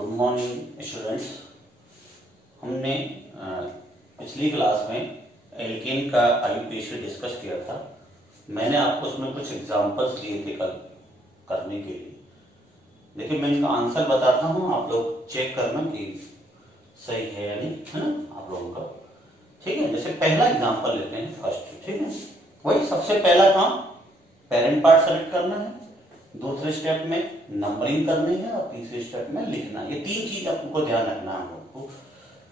Good morning students. हमने पिछली class में एल्केन का आईयूपीएसी डिस्कस किया था। मैंने आपको उसमें कुछ एग्जांपल्स दिए थे कल करने के लिए। देखिए मैं इनका आंसर बताता हूँ, आप लोग चेक करना कि सही है या नहीं, है ना आप लोगों का। ठीक है, जैसे पहला एग्जांपल लेते हैं फर्स्ट। ठीक है, वही सबसे पहला काम पेरेंट पार्ट सेलेक्ट करना है, दूसरे स्टेप में नंबरिंग करनी है और तीसरे स्टेप में लिखना है। ये तीन चीज आपको ध्यान रखना है हम लोग को।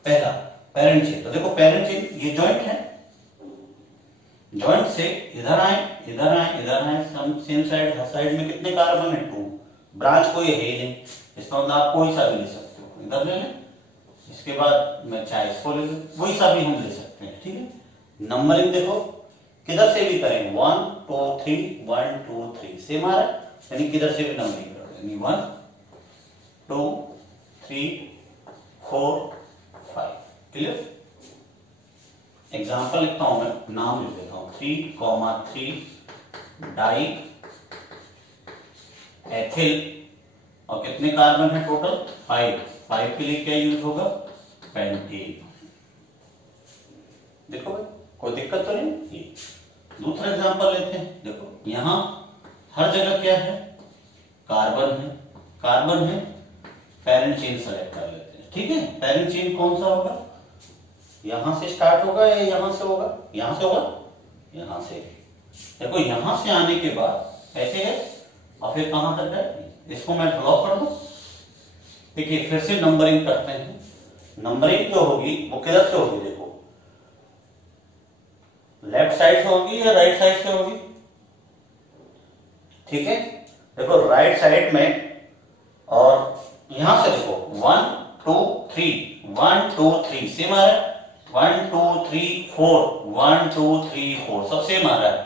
पहला पेरेंट चेन, तो देखो पेरेंट चेन ये जॉइंट है, जॉइंट से इधर आए इधर आए इधर आए, सेम साइड, हर साइड में कितने कार्बन है? 2। ब्रांच कोई है नहीं, इसका मतलब आप कोई सा भी ले सकते हो, इधर ले लें, इसके बाद मैं चाहे इसको ले लूं, कोई सा भी हम ले सकते हैं। ठीक है, नंबरिंग देखो किधर से भी करें, 1 2 3 1 2 3 सेम आ रहा है, यानी किधर से भी नंबरिंग कर देंगे, 1 2 3 4 5। क्लियर? एग्जाम्पल लिखता हूं, मैं नाम लिख देता हूं, 3,3 डाई एथिल, और कितने कार्बन है टोटल? 5। 5 के लिए क्या यूज होगा? पेंटीन। देखो भाई कोई दिक्कत तो नहीं। ये दूसरा एग्जांपल लेते हैं। देखो यहां हर जगह क्या है? कार्बन है, कार्बन है, पेरेंट चेन सेलेक्ट कर लेते हैं। ठीक है, पेरेंट चेन कौन सा होगा? यहां से स्टार्ट होगा या यहां से होगा? यहां से होगा, यहां से। देखो यहां से आने के बाद ऐसे है और फिर कहां तक है? इसको मैं ब्लॉक कर दूं। देखिए फिर से नंबरिंग करते हैं। नंबरिंग जो होगी वो किधर से होगी? देखो लेफ्ट साइड से होगी या राइट साइड से होगी? ठीक है, देखो राइट साइड में, और यहां से देखो 1 2 3 1 2 3 सेम आ रहा है, 1 2 3 4 1 2 3 4 सब सेम आ रहा है।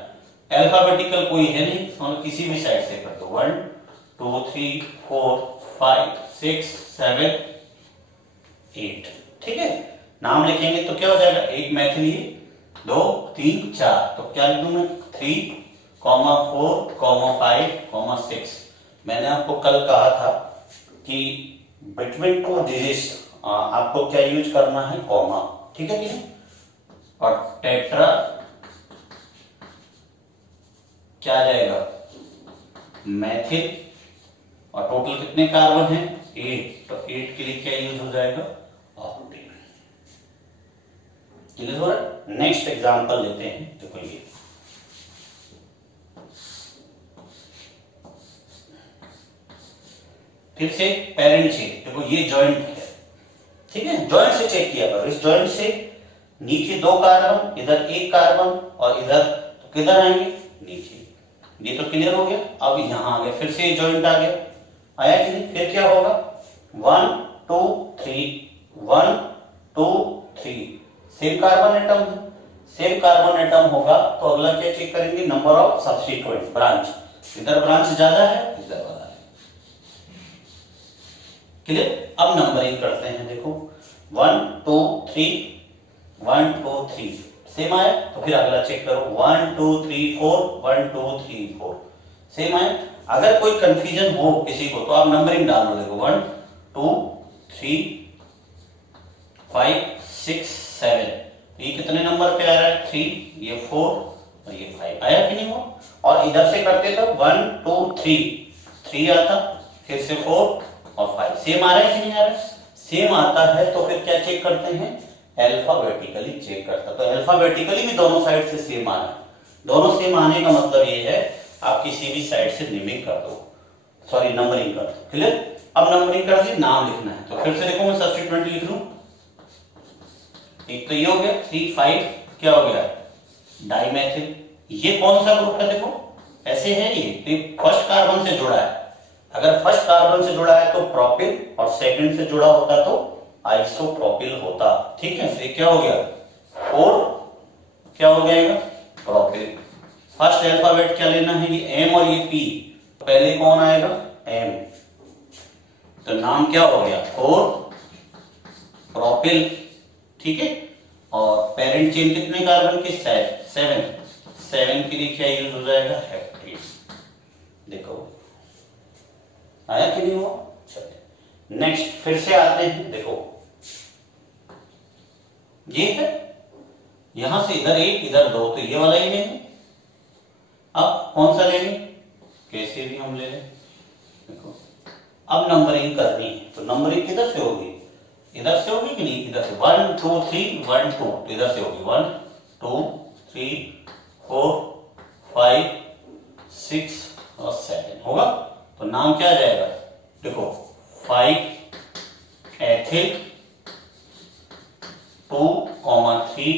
अल्फाबेटिकल कोई है नहीं, मतलब किसी भी साइड से कर दो, 1 2 3 4 5 6 7 8। ठीक है, नाम लिखेंगे तो क्या हो जाएगा? एक मैथिली 2 3 4, तो क्या लिख दूं मैं? 3, 4, 5, 6। मैंने आपको कल कहा था कि बिटवीन टू डिजिट्स आपको क्या यूज करना है? कॉमा। ठीक है कि? और टेट्रा क्या आ जाएगा? मैथिल, और टोटल कितने कार्बन है? 8, तो 8 के लिए क्या यूज हो जाएगा? ऑक्टेन। क्लियर हो रहा है? नेक्स्ट एग्जांपल लेते हैं। देखो ये फिर से पेरेंट चेन, देखो ये जॉइंट है। ठीक है, जॉइंट से चेक किया करो। इस जॉइंट से नीचे 2 कार्बन, इधर 1 कार्बन, और इधर तो किधर आएंगे? नीचे। ये तो क्लियर हो गया। अब यहां आ गया, फिर से जॉइंट आ गया, आया कि नहीं? फिर क्या होगा? 1 2 3 1 2 3 सेम कार्बन एटम है, सेम कार्बन एटम होगा तो अगला क्या चेक करेंगे? Number of substituent branch. इधर ब्रांच ज्यादा है, इधर वाला है। क्लियर? अब नंबरिंग करते हैं। देखो 1 2 3 1 2 3 सेम आया, तो फिर अगला चेक करो, 1 2 3 4 1 2 3 4 सेम आया। अगर कोई कंफ्यूजन हो किसी को तो आप नंबरिंग डाल दो। देखो 1 2 3 5 6 7, ये कितने नंबर पे आ रहा है? 3, ये 4 और ये 5 आया कि नहीं? वो और इधर से करते तो 1 2 3 आता, फिर से 4 और 5 सेम आ रहा है कि नहीं आ रहा है? सेम आता है तो फिर क्या चेक करते हैं? अल्फाबेटिकली चेक करता है। तो अल्फाबेटिकली भी दोनों साइड से सेम आ रहा है। दोनों सेम आने का मतलब ये है आप किसी भी साइड से नेमिंग कर दो, सॉरी नंबरिंग कर दो। क्लियर? अब नंबरिंग कर दी, नाम लिखना है। तो फिर से देखो मैं सब्स्टिट्यूएंट लिख लूं। एक तो ये हो गया 3 5, क्या हो गया? डाइमेथिल। ये कौन सा ग्रुप है? देखो ऐसे है, ये फर्स्ट कार्बन से जुड़ा है। अगर फर्स्ट कार्बन से जुड़ा है तो प्रोपिल, और सेकंड से जुड़ा होता तो आइसोप्रोपिल होता। ठीक है, तो क्या हो गया? 4 क्या हो जाएगा? प्रोपिल। फर्स्ट अल्फाबेट क्या लेना है? ये एम और ये पी, पहले कौन आएगा? एम, तो नाम क्या हो गया? 4 प्रोपिल। ठीक है, और पेरेंट चेन कितने कार्बन की? 7। 7 के लिए क्या यूज हो जाएगा? हेप्टेन। देखो आया कि नहीं? वो चलिए नेक्स्ट फिर से आते हैं, देखो ये है, यहां से इधर एक इधर दो, तो ये वाला ही लेंगे। अब कौन सा लेंगे, कैसे भी हम ले लें। देखो अब नंबरिंग करनी है, तो नंबरिंग किधर से होगी, इधर से होगी कि नहीं, इधर से 1 2 3 1 2, इधर से होगी 1 2 3 4 5 6 और 7 होगा। तो नाम क्या आ जाएगा, देखो 5 एथिल 2 3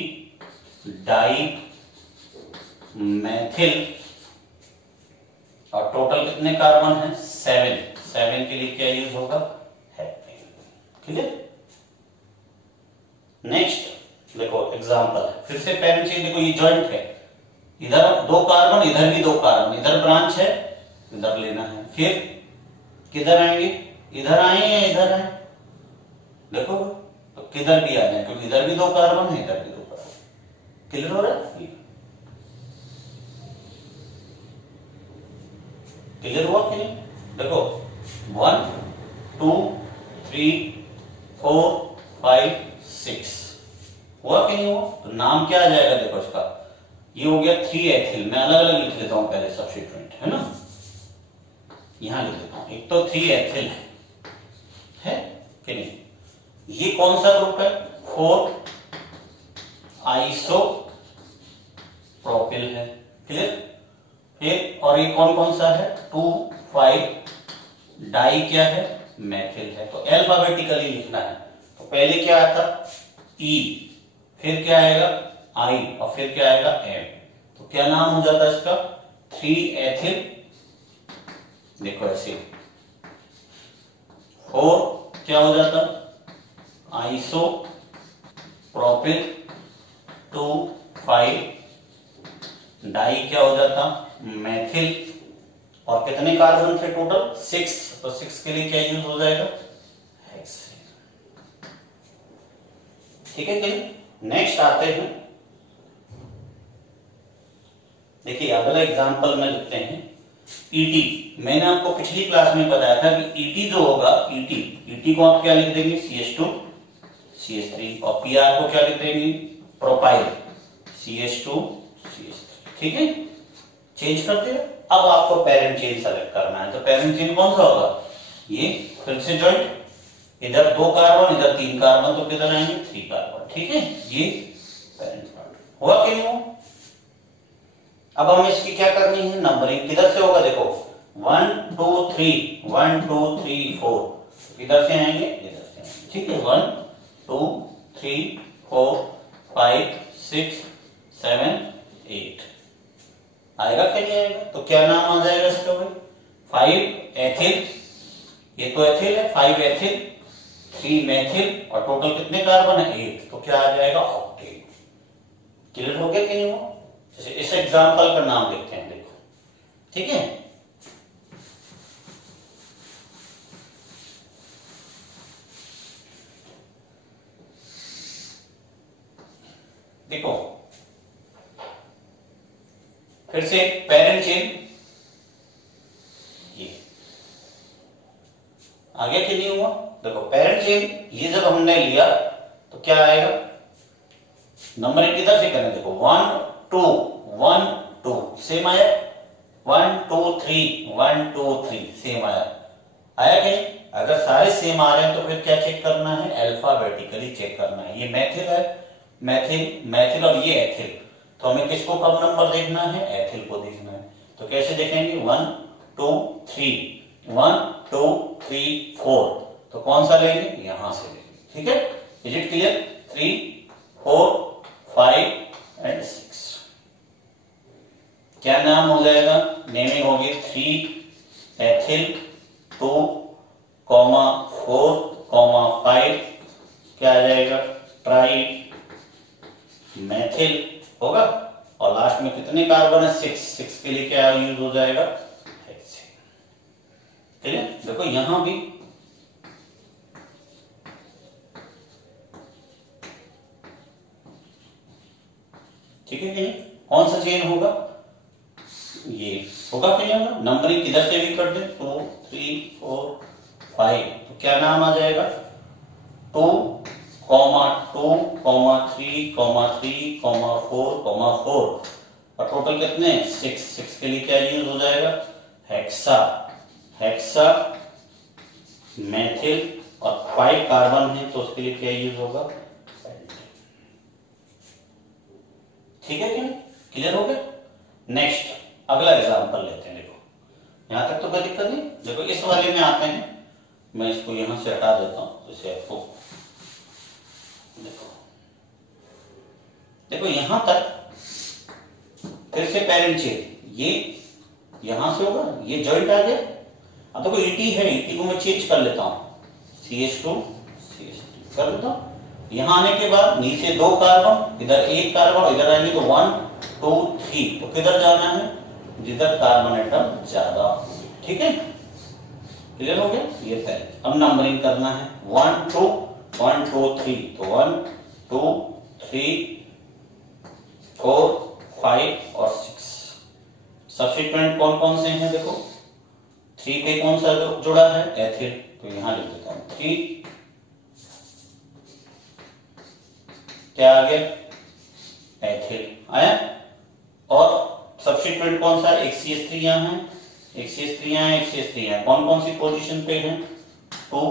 डाई मैथिल, और टोटल कितने कार्बन है 7। 7 के लिए क्या यूज होगा, हेप्टेन। ठीक है। नेक्स्ट देखो एग्जांपल है, फिर से पेरेंट चेन, देखो ये जॉइंट है, इधर 2 कार्बन इधर भी 2 कार्बन, इधर ब्रांच है इधर लेना है, फिर किधर आएंगे, इधर आए या इधर आए, देखो तो किधर भी आ जाए, क्योंकि इधर भी 2 कार्बन है इधर भी 2 कार्बन। क्लियर हो रहा है, क्लियर हुआ कि नहीं। देखो 1 2 3 4 5 6 हुआ कि नहीं हुआ, तो नाम क्या आ जाएगा, देखो इसका ये हो गया 3 एथिल। मैं अलग अलग लिख लेता हूं पहले सब्स्टिट्यूएंट, है ना, यहां लिख लेता हूं। एक तो 3 एथिल है कि नहीं, ये कौन सा ग्रुप है, 4 आइसो प्रोपिल है। क्लियर। फिर और ये कौन कौन सा है, 2 5 डाई क्या है, मैथिल है। तो अल्फाबेटिकली लिखना है, तो पहले क्या आता ई, फिर क्या आएगा आई, और फिर क्या आएगा एम। तो क्या नाम हो जाता है इसका, 3 एथिल, देखो ऐसे 4 क्या हो जाता, आइसो प्रोपिल, 2 5 डाई क्या हो जाता, मैथिल, और कितने कार्बन थे टोटल 6। तो 6 के लिए क्या यूज हो जाएगा, हेक्सेन। ठीक है। नेक्स्ट आते हैं, देखिए अगला एग्जांपल में लिखते हैं ईटी। मैंने आपको पिछली क्लास में बताया था कि ईटी जो होगा, ईटी को आप क्या लिख देंगे, CH2 CH3, और पीआर को क्या लिख देंगे, प्रोपाइल CH2 CH3। ठीक है, चेंज करते हैं। अब आपको पेरेंट चेन सेलेक्ट करना है, तो पेरेंट चेन कौन सा होगा, ये फिर से जॉइंट, इधर 2 कार्बन इधर 3 कार्बन, तो किधर आएंगे 3 कार्बन। ठीक है, ये पेरेंट पार्ट हुआ कि नहीं हुआ। अब हमें इसकी क्या करनी है, नंबरिंग किधर से होगा, देखो 1 2 3 1 2 3 4, इधर से आएंगे इधर से आएंगे। ठीक है, 1 2 3 4 5 6 7 8 आएगा क्या नहीं आएगा, तो क्या नाम आ जाएगा इसका भाई, 5 एथिल, ये तो एथिल है, 5 एथिल 3 मैथिल, और टोटल कितने कार्बन है 8, तो क्या आ जाएगा ऑक्टेन। क्लियर हो गया कि नहीं हुआ। जैसे इस एग्जांपल का नाम लिखते हैं, देखो ठीक है। देखो फिर से पेरेंट चेन, ये आ गया कि नहीं हुआ। देखो पेरेंट चेन ये जब हमने लिया तो क्या आएगा, नंबरिंग किधर से करें, देखो 1 2 1 2 सेम आया, 1 2 3 1 2 3 सेम आया कि नहीं। अगर सारे सेम आ रहे हैं तो फिर क्या चेक करना है, अल्फाबेटिकली चेक करना है। ये मैथिल है, मैथिल और ये एथिल, तो हमें किसको कब नंबर देखना है, एथिल को देखना है। तो कैसे देखेंगे, 1 2 3 1 2 3 4, तो कौन सा लेंगे, यहां से लेंगे। ठीक है, इज इट क्लियर। 3 4 5 एंड 6, क्या नाम हो जाएगा, नेमिंग होगी 3 एथिल 2 4 5, क्या आ जाएगा, ट्राई मैथिल होगा, और लास्ट में कितने कार्बन है 6 के लिए क्या यूज हो जाएगा, हेक्सेन। ठीक है, देखो यहां भी ठीक है कि नहीं, कौन सा चेन होगा, ये होगा कि नहीं होगा। नंबरिंग किधर से भी कर दे, 2 3 4 5, तो क्या नाम आ जाएगा, 2,2,3,3,4,4 और टोटल कितने 6 के लिए क्या यूज हो जाएगा, हेक्सा, हेक्सा मेथिल और 5 कार्बन है तो उसके लिए क्या यूज होगा, ठीक है क्या, क्लियर हो गया। नेक्स्ट अगला एग्जांपल लेते हैं। देखो यहां तक तो कोई दिक्कत नहीं। देखो इस वाले में आते हैं, मैं इसको यहां से हटा देता हूं, इसे आपको देखो, देखो यहां तक फिर से पेरेंट चेन, ये यहां से होगा, ये जॉइंट आ गया। अब देखो ईटी है, ईटी को मैं चेंज कर लेता हूं, CH2 CH3 कर देता हूं। यहां आने के बाद नीचे 2 कार्बन, इधर 1 कार्बन, इधर आएंगे तो 1 2 3, तो किधर जाना है, जिधर कार्बन एटम ज्यादा हो, ठीक है, क्लियर हो गया। ये पहले, अब नंबरिंग करना है 1 2 1 2 3, तो 1 2 3 4 5 और 6। सब्स्टिट्यूएंट कौन कौन से हैं, देखो 3 पे कौन सा जुड़ा है, एथिल, तो यहां लिख देता हूं 3, क्या आ गया, एथिल आया। और सब्स्टिट्यूएंट कौन सा है, एक CH3 यहां है, एक CH3 यहां है, एक CH3 यहां, कौन कौन सी पोजीशन पे है, 2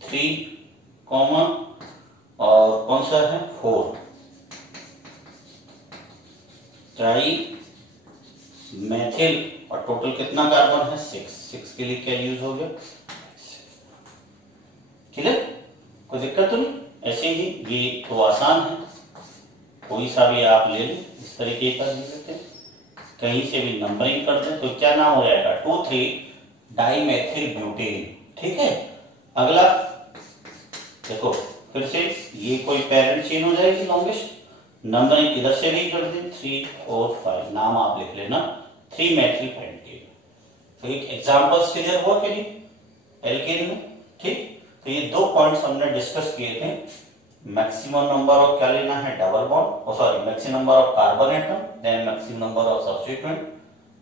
3 और कौन सा है 4, ट्राई मेथिल और टोटल कितना कार्बन है 6 के लिए क्या यूज हो गया, क्लियर, कोई दिक्कत तो नहीं। ऐसे ही ये तो आसान है, कोई सा भी आप ले लें, इस तरीके का ले लेते हैं, कहीं से भी नंबरिंग कर दें तो क्या नाम हो जाएगा, 2,3 डाइमेथिल ब्यूटेन, ठीक है। अगला देखो फिर से ये कोई पेरेंट चेन हो जाएगी लॉन्गेस्ट, नंबरिंग इधर से भी कर दें 3 4 5, नाम आप लिख लेना 3 मेथिल पेंटेन। तो एक एग्जांपल्स क्लियर हुआ कि नहीं एल्केन में, ठीक। तो ये 2 पॉइंट्स हमने डिस्कस किए थे, मैक्सिमम नंबर ऑफ क्या लेना है, double bond, sorry maximum number of carbon atom, then maximum number of substituent,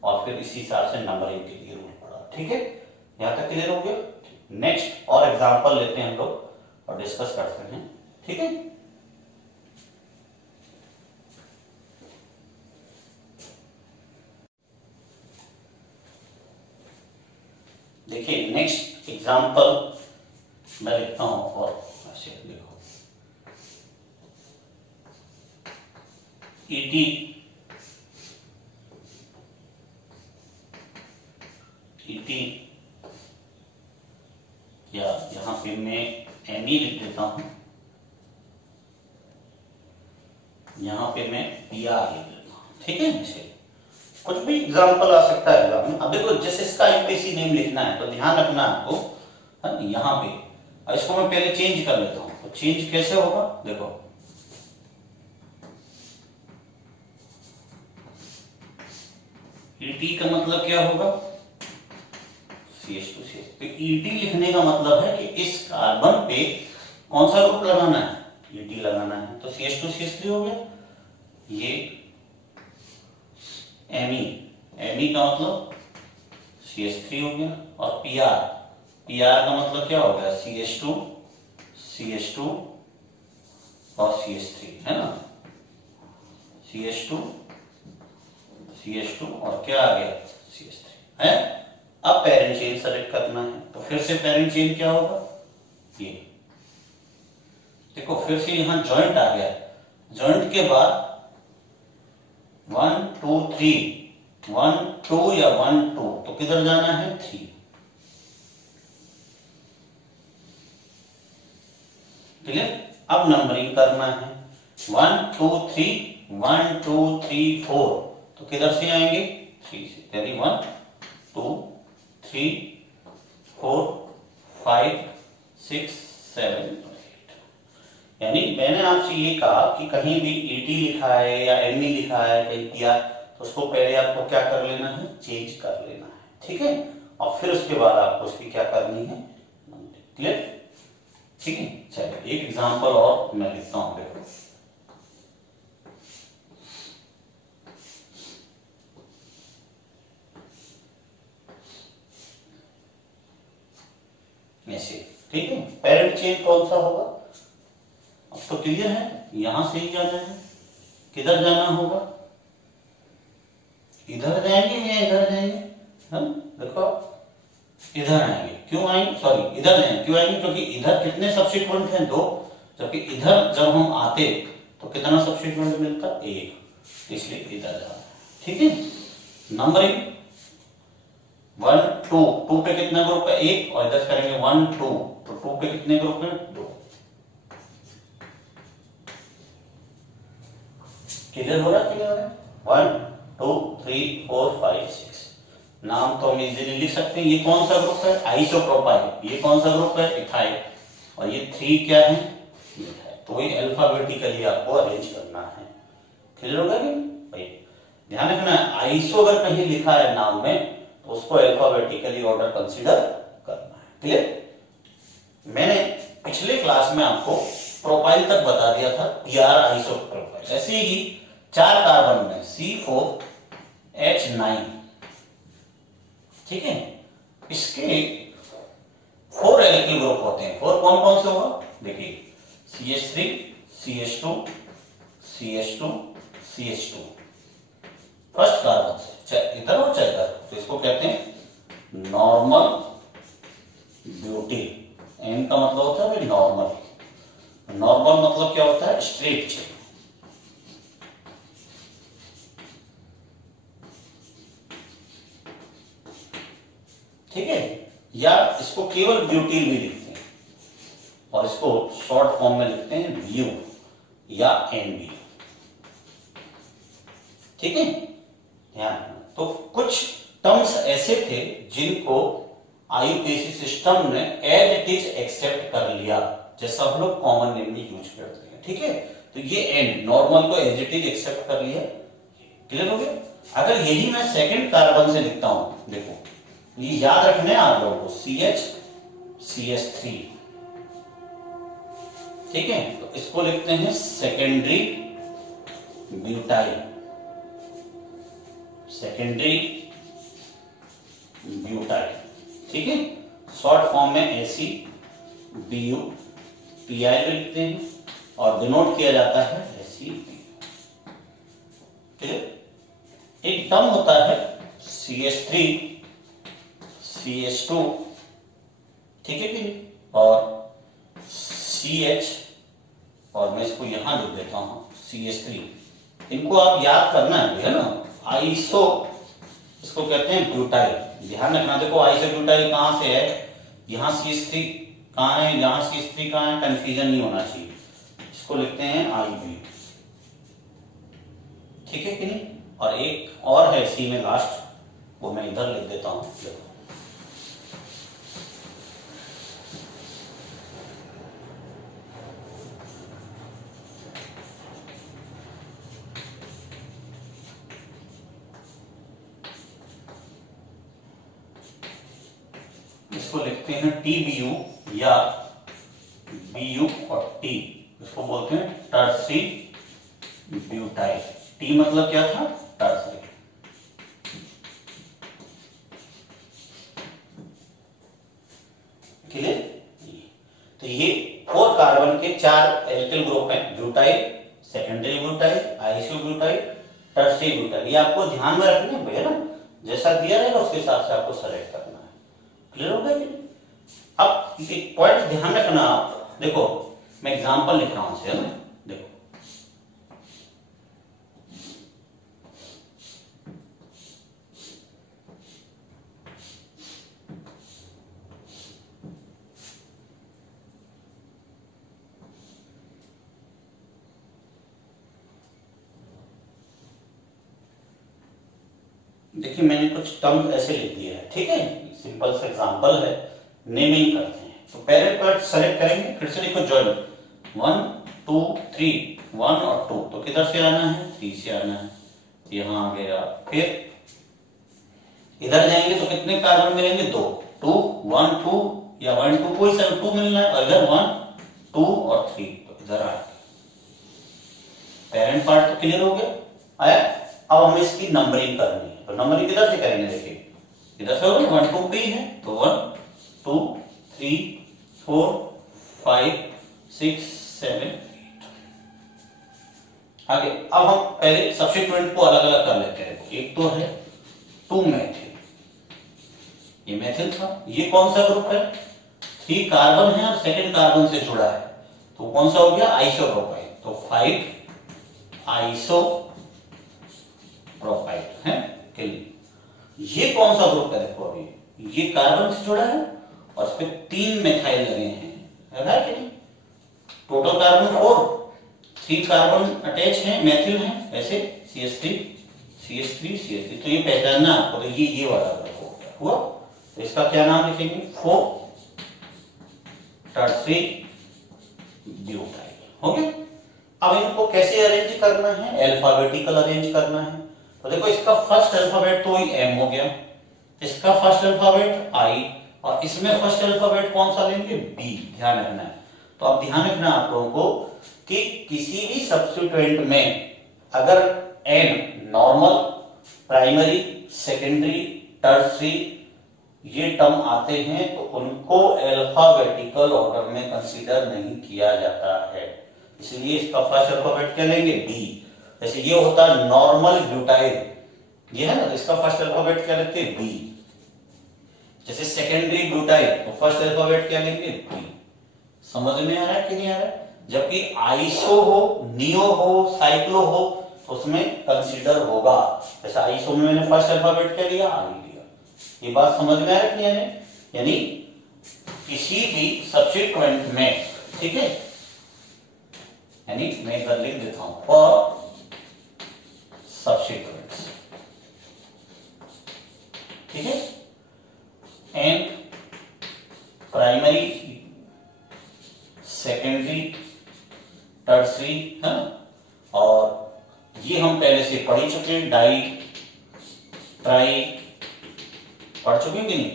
और फिर इसी हिसाब से नंबरिंग के लिए रूल पड़ा, ठीक है। यहां तक क्लियर हो गया। नेक्स्ट और एग्जांपल लेते हैं हम लोग और डिस्कस करते हैं, ठीक है। देखिए नेक्स्ट एग्जांपल मैं लिखता हूं, और ऐसे देखो ईटी ईटी या यहां पे मैं एमी लिख देता हूं, यहां पे मैं पीआर लिख देता हूं, ठीक है। ऐसे कुछ भी एग्जांपल आ सकता है एग्जाम में। अब देखो जैसे इसका यूपीएससी नेम लिखना है तो ध्यान रखना आपको, यहां पे, और इसको मैं पहले चेंज कर लेता हूं, तो चेंज कैसे होगा, देखो ईटी का मतलब क्या होगा, CH2 CH, तो ईटी लिखने का मतलब है कि इस कार्बन पे कौन सा ग्रुप लगाना है, ईटी लगाना है, तो CH2 CH3 हो गया। ये एमी, एमी का मतलब CH3 हो गया, और पीआर, पीआर का मतलब क्या हो गया, CH2 CH2 और CH3, है ना, CH2 CH2 और क्या आ गया CH3 है। अब पेरेंट चेन सेलेक्ट करना है, तो फिर से पेरेंट चेन क्या होगा, ये देखो फिर से यहां जॉइंट आ गया, जॉइंट के बाद 1 2 3 1 2 या 1 2, तो किधर जाना है 3, क्लियर। अब नंबरिंग करना है 1 2 3 1 2 3 4, तो किधर से आएंगे 3 से, यानी 1 2 3 4 5 6 7 8। यानी मैंने आपसे ये कहा कि कहीं भी ईटी लिखा है या एमई लिखा है कहीं किया, तो उसको पहले आपको क्या कर लेना है, चेंज कर लेना है, ठीक है। और फिर उसके बाद आपको उसकी क्या करनी है, क्लियर, ठीक है। चलिए एक एग्जांपल और मैं लिखता हूं, देखो ऐसे, ठीक है। पेरेंट चेन कौन सा होगा, अब तो क्लियर है, यहां से ही जाना है, किधर जाना होगा, इधर जाएंगे या इधर जाएंगे, हम देखो इधर आएंगे, क्यों आएंगे, सॉरी इधर जाएंगे, क्यों आएंगे, क्योंकि इधर कितने सब्स्टिट्यूएंट हैं, 2, जबकि इधर जब हम आते तो कितना सब्स्टिट्यूएंट मिलता, 1, इसलिए इधर जाना, ठीक है। नंबरिंग 1 2, 2 पे कितना ग्रुप है, 1, और इधर करेंगे 1 2, तो 2 पे कितने ग्रुप हैं, 2। क्लियर हो रहा है, क्लियर हो रहा है। 1 2 3 4 5 6, नाम तो हम इजीली लिख सकते हैं। ये कौन सा ग्रुप है, आइसोप्रोपाइल, ये कौन सा ग्रुप है, इथाइल, और ये 3 क्या है, मिथाइल। तो ये अल्फाबेटिकली आपको अरेंज करना है। क्लियर होगा कि भाई, ध्यान रखना, आइसो अगर कहीं लिखा है नाम में तो उसको अल्फाबेटिकली ऑर्डर कंसीडर करना है। क्लियर। मैंने पिछले क्लास में आपको प्रोपाइल तक बता दिया था, पीआर आइसोप्रोपाइल। ऐसे ही 4 कार्बन में C4H9, ठीक है, इसके 4 एल्किल ग्रुप होते हैं। 4 कौन कौन से होगा, देखिए CH3 CH2 CH2 CH2, first carbon से, चाहे इधर हो चाहे इधर, तो इसको कहते हैं नॉर्मल ब्यूटिल। एन का मतलब होता है नॉर्मल, नॉर्मल मतलब क्या होता है, स्ट्रेट चेन, ठीक है, या इसको केवल ब्यूटिल भी लिखते हैं, और इसको शॉर्ट फॉर्म में लिखते हैं व्यू या एनबी, ठीक है। ध्यान, तो कुछ टर्म्स ऐसे थे जिनको आईयूपीएसी सिस्टम ने एज इट इज एक्सेप्ट कर लिया, जैसा हम लोग कॉमन नेम में यूज करते हैं, ठीक है। तो ये एन नॉर्मल को एज इट इज एक्सेप्ट कर लिया। क्लियर हो गया। अगर यही मैं सेकंड कार्बन से लिखता हूं, देखो ये याद रखना है आप लोगों को, CH3, ठीक है, तो इसको लिखते हैं सेकेंडरी ब्यूटाइल, सेकेंडरी ब्यूटाइल, ठीक है। शॉर्ट फॉर्म में ACBU PI लिखते हैं, और डिनोट किया जाता है SCB। ठीक है। एक टर्म होता है CH3 CH2, ठीक है कि, और CH, और मैं इसको यहां लिख देता हूं CH3। इनको आप याद करना है ना, आइसो इसको कहते हैं ब्यूटाइल। ध्यान रखना, देखो आइसो ब्यूटाइल कहां से है, यहां CH3 कहां है, यहां CH3 कहां है, कंफ्यूजन नहीं होना चाहिए। इसको लिखते हैं IB, ठीक है कि नहीं। और एक और है सी में लास्ट, वो मैं इधर लिख देता हूं, देखो इसको लिखते हैं TBU या BU, और T इसको बोलते हैं टर्सरी ब्यूटाइल। T मतलब क्या था, टर्सरी। क्लियर। तो ये 4 कार्बन के 4 एल्किल ग्रुप हैं, butyl, secondary butyl, iso butyl, tertiary butyl. ये आपको ध्यान में रखने हैं भैया ना, जैसा दिया रहेगा उसके हिसाब से आपको सेलेक्ट करना है। क्लियर हो गया। अब एक पॉइंट ध्यान रखना, आप देखो मैं एग्जांपल लिख रहा हूं है ना, देखो देखिए मैंने कुछ टर्म ऐसे लिख दिया है, ठीक है, सिंपल सा एग्जांपल है, नेमिंग करते हैं। तो पहले पार्ट सेलेक्ट करेंगे, फिर से लिखो जॉइन 1 2 3, 1 और 2, तो किधर से आना है, 3 से आना है, यहां आ गया। फिर इधर जाएंगे तो कितने कार्बन मिलेंगे, 2 2 1 2 या 1 2, कोई सा 2 मिलना है, और इधर 1 2 और 3, तो इधर आ गया। पेरेंट पार्ट तो क्लियर हो गया, आया। अब हमें इसकी नंबरिंग करनी है, तो नंबरिंग किधर से करेंगे, देखिए इधर से होगा, 1 2 3 है तो 1 2 3 4 5 6 7 आगे। अब हम पहले सब्स्टिट्यूएंट को अलग अलग कर लेते हैं। एक तो है 2 मेथिल, ये मेथिल था। ये कौन सा ग्रुप है? 3 कार्बन है और सेकंड कार्बन से जुड़ा है, तो कौन सा हो गया? आइसोप्रोपाइल। तो 5 आइसो प्रोपाइल है। ये कौन सा ग्रुप है? देखो अभी ये कार्बन से जुड़ा है और इस पे 3 मिथाइल लगे हैं, है कि नहीं? टोटल कार्बन 4, 3 कार्बन अटैच हैं, मेथिल हैं, ऐसे CH3 CH3 CH3। तो ये पहचानना आपको, तो ये वाला ग्रुप हो गया हुआ। तो इसका क्या नाम लिखेंगे? 4 टर्सरी ब्यूटाइल हो गया। अब इनको कैसे अरेंज करना है? अल्फाबेटिकल अरेंज करना है। तो देखो इसका फर्स्ट अल्फाबेट तो M हो गया, इसका फर्स्ट अल्फाबेट I, और इसमें फर्स्ट अल्फाबेट कौन सा लेंगे? B। ध्यान रखना है। तो अब ध्यान रखना आप लोगों को कि किसी भी सब्स्टिट्यूएंट में अगर N normal, primary, secondary, tertiary ये टर्म आते हैं तो उनको अल्फाबेटिकल ऑर्डर में कंसीडर नहीं किया जाता है। इसलिए इसका फर्स्ट अल्फाबेट क्या लेंगे? D। जैसे ये होता है नॉर्मल ब्यूटाइल, ये है ना, तो इसका फर्स्ट अल्फाबेट क्या लेते हैं? B। जैसे सेकेंडरी ब्यूटाइल, तो फर्स्ट अल्फाबेट क्या लेंगे? B। समझ में आ रहा है कि नहीं आ रहा है? जबकि आइसो हो, नियो हो, साइक्लो हो तो उसमें कंसीडर होगा। जैसे आइसो में मैंने फर्स्ट अल्फाबेट क्या लिया? I लिया। ये बात समझ में आ रहा है कि नहीं आ रहा है? यानी किसी भी सब्स्टिट्यूएंट में, ठीक है, यानी मैं इधर लिख देता हूं फॉर सब्स्टिट्यूएंट्स, ठीक है, एंड प्राइमरी, सेकेंडरी, टर्सरी, है ना, और ये हम पहले से पढ़ ही चुके हैं, डाई, ट्राई, पढ़ चुके हैं कि नहीं?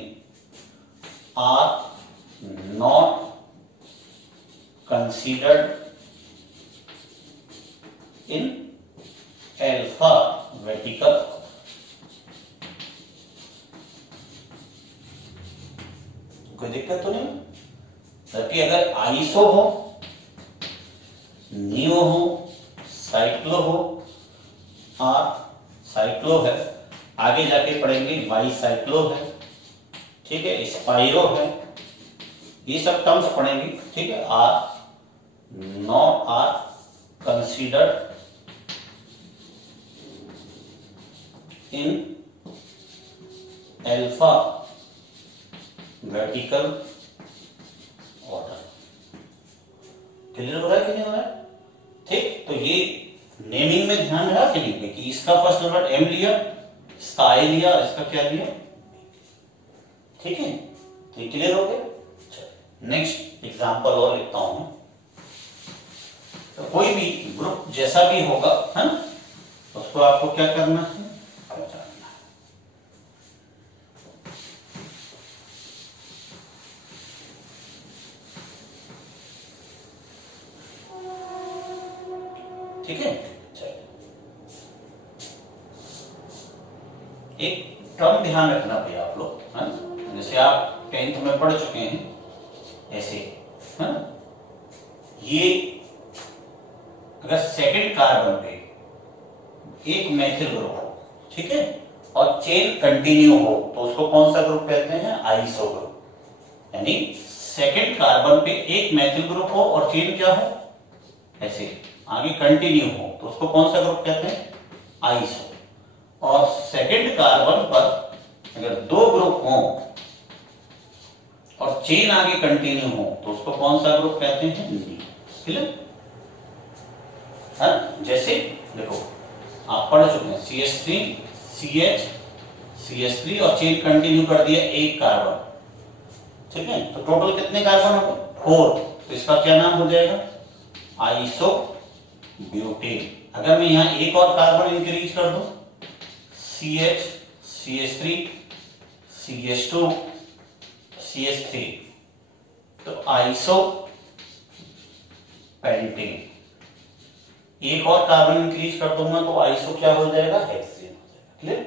Are not considered in alphabetical. कोई दिक्कत तो नहीं? जबकि अगर आइसो हो, नियो हो, साइक्लो हो, आर साइक्लो है, आगे जाके पढ़ेंगे बाई साइक्लो है, ठीक है, स्पाइरो है, ये सब टर्म्स पढ़ेंगे, ठीक है। Are not are considered in alphabetical order. Clear हो रहा है कि नहीं हो रहा है? ठीक, तो ये नेमिंग में ध्यान रहा कि नहीं कि इसका फर्स्ट नंबर M लिया, इसका I लिया, इसका क्या लिया? ठीक है, तो ये क्लियर हो गया। नेक्स्ट एग्जांपल और लिखता हूं। तो कोई भी ग्रुप जैसा भी होगा, है ना, उसको आपको क्या करना है? पहचानना है। ठीक है, चलिए एक टर्म ध्यान रखना भैया आप लोग, है ना, जैसे आप 10th में पढ़ चुके हैं ऐसे, है ना, ये अगर सेकंड कार्बन पे एक मेथिल ग्रुप हो, ठीक है, और चेन कंटिन्यू हो तो उसको कौन सा ग्रुप कहते हैं? Iso group. यानी सेकंड कार्बन पे एक मेथिल ग्रुप हो और चेन क्या हो? ऐसे आगे कंटिन्यू हो तो उसको कौन सा ग्रुप कहते हैं? आइसो। और सेकंड कार्बन पर अगर 2 ग्रुप हो और चेन आगे कंटिन्यू हो तो उसको कौन सा ग्रुप कहते हैं? नियो। क्लियर? जैसे देखो आप पढ़ चुके हैं CH3 CH CH3 और चेन कंटिन्यू कर दिया एक कार्बन, ठीक है, तो टोटल कितने कार्बन हो गए? 4। तो इसका क्या नाम हो जाएगा? Iso butane. अगर मैं यहां एक और कार्बन इंक्रीज कर दूं, CH CH3 CH2 CH3, तो आइसो पेंटेन। एक और कार्बन इंक्रीज कर दूंगा तो आइसो क्या हो जाएगा? हेक्सेन हो जाएगा। क्लियर?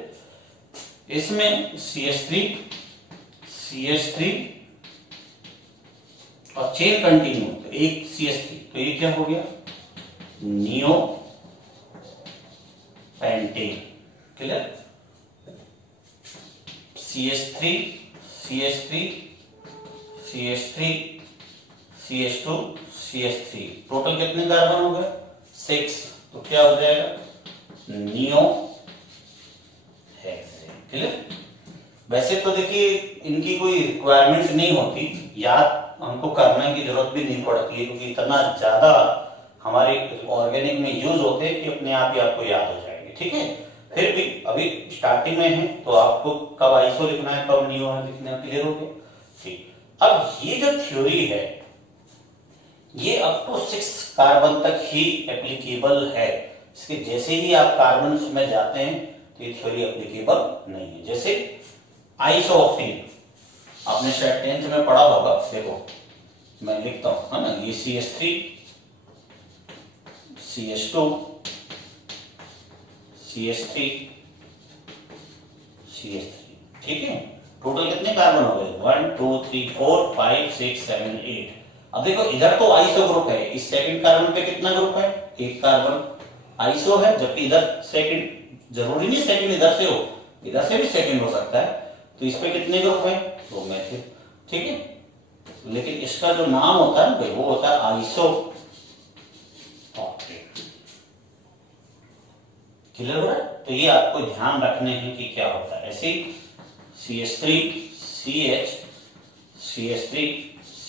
इसमें CH3 CH3 और चेन कंटिन्यू, तो एक CH3, तो ये क्या हो गया, neo pentane. Clear, CH3 CH3 CH3 CH2 CH3, total कितने कार्बन हो गए, 6, तो क्या हो जाएगा, नियो हेक्सेन। क्लियर, वैसे तो देखिए इनकी कोई रिक्वायरमेंट नहीं होती, याद हमको करने की जरूरत भी नहीं पड़ती है, क्योंकि इतना ज्यादा हमारे ऑर्गेनिक में यूज होते हैं कि अपने आप ही आपको याद हो जाएंगे। ठीक है, फिर भी अभी स्टार्टिंग में है तो आपको कब आइसो लिखना है कब नियो लिखना है, क्लियर हो गया। ठीक, अब ये जो थ्योरी है ये अप टू 6 कार्बन तक ही एप्लीकेबल है। इसके जैसे ही आप कार्बन में जाते हैं तो ये थ्योरी एप्लीकेबल नहीं है। जैसे आइसोऑक्टेन आपने शायद 10th में पढ़ा होगा, देखो मैं लिखता हूं, है ना, ये CH3 CH2 CH3 CH3, ठीक है, टोटल कितने कार्बन हो गए, 1 2 3 4 5 6 7 8। अब देखो इधर तो आइसो ग्रुप है, इस सेकंड कार्बन पे कितना ग्रुप है, एक कार्बन आइसो है, जबकि इधर सेकंड, जरूरी नहीं सेकंड इधर से हो, इधर से भी सेकंड हो सकता है, तो इस पे कितने ग्रुप है, दो मैथिल। ठीक है, लेकिन इसका जो नाम होता है ना वो होता है आइसो ऑक्टेन। क्लियर हो रहा है, तो ये आपको ध्यान रखने हैं कि क्या होता है। ऐसे CH3 CH CH3 C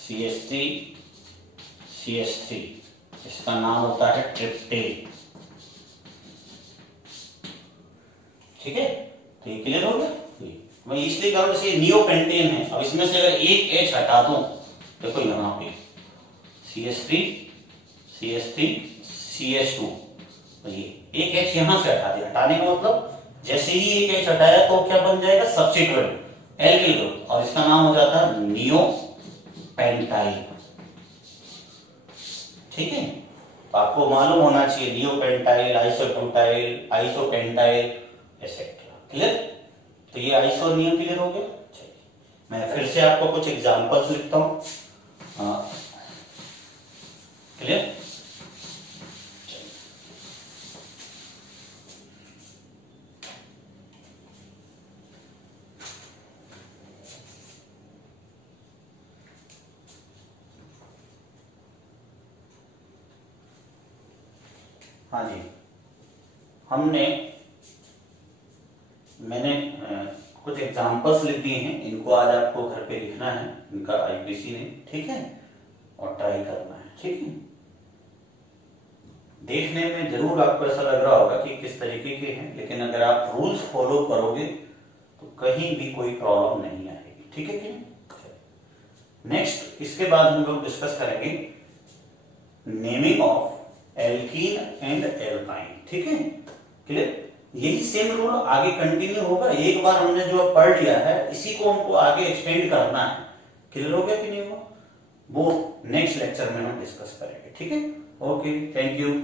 CH3 CH3, इसका नाम होता है ट्रिप्टेन। ठीक है, तो ये क्लियर हो गया। मैं इसलिए कहूं जैसे नियोपेंटेन है, अब इसमें से अगर एक H हटा दूं, देखो यहां पे CH3 CH3 CH2, तो ये एक H यहां से हटा दिया, हटाने का मतलब जैसे ही एक H हटाया तो क्या बन जाएगा, सब्स्टिट्यूएंट एल्किल ग्रुप, और इसका नाम हो जाता है नियोपेंटाइल। ठीक है, तो आपको मालूम होना चाहिए neopentyl, isobutyl, isopentyl etcetera. Clear, तो ये आइसो नियो क्लियर हो गया। मैं फिर से आपको कुछ एग्जांपल्स लिखता हूं। क्लियर, हाँ जी, मैंने कुछ एग्जांपल्स लिख दिए हैं, इनको आज आपको घर पे लिखना है, इनका IPC ने, ठीक है, और ट्राई करना है। ठीक है, देखने में जरूर आपको ऐसा लग रहा होगा कि किस तरीके के हैं, लेकिन अगर आप रूल्स फॉलो करोगे तो कहीं भी कोई प्रॉब्लम नहीं आएगी। ठीक है कि नेक्स्ट इसके बाद हम लोग डिस्कस करेंगे naming of alkene and alkyne. ठीक है, क्लियर, यही सेम रूल आगे कंटिन्यू होगा, एक बार हमने जो पढ़ लिया है इसी को हमको आगे एक्सटेंड करना है। क्लियर हो गया कि नहीं हुआ, वो नेक्स्ट लेक्चर में हम डिस्कस करेंगे। ठीक है, ओके, थैंक यू।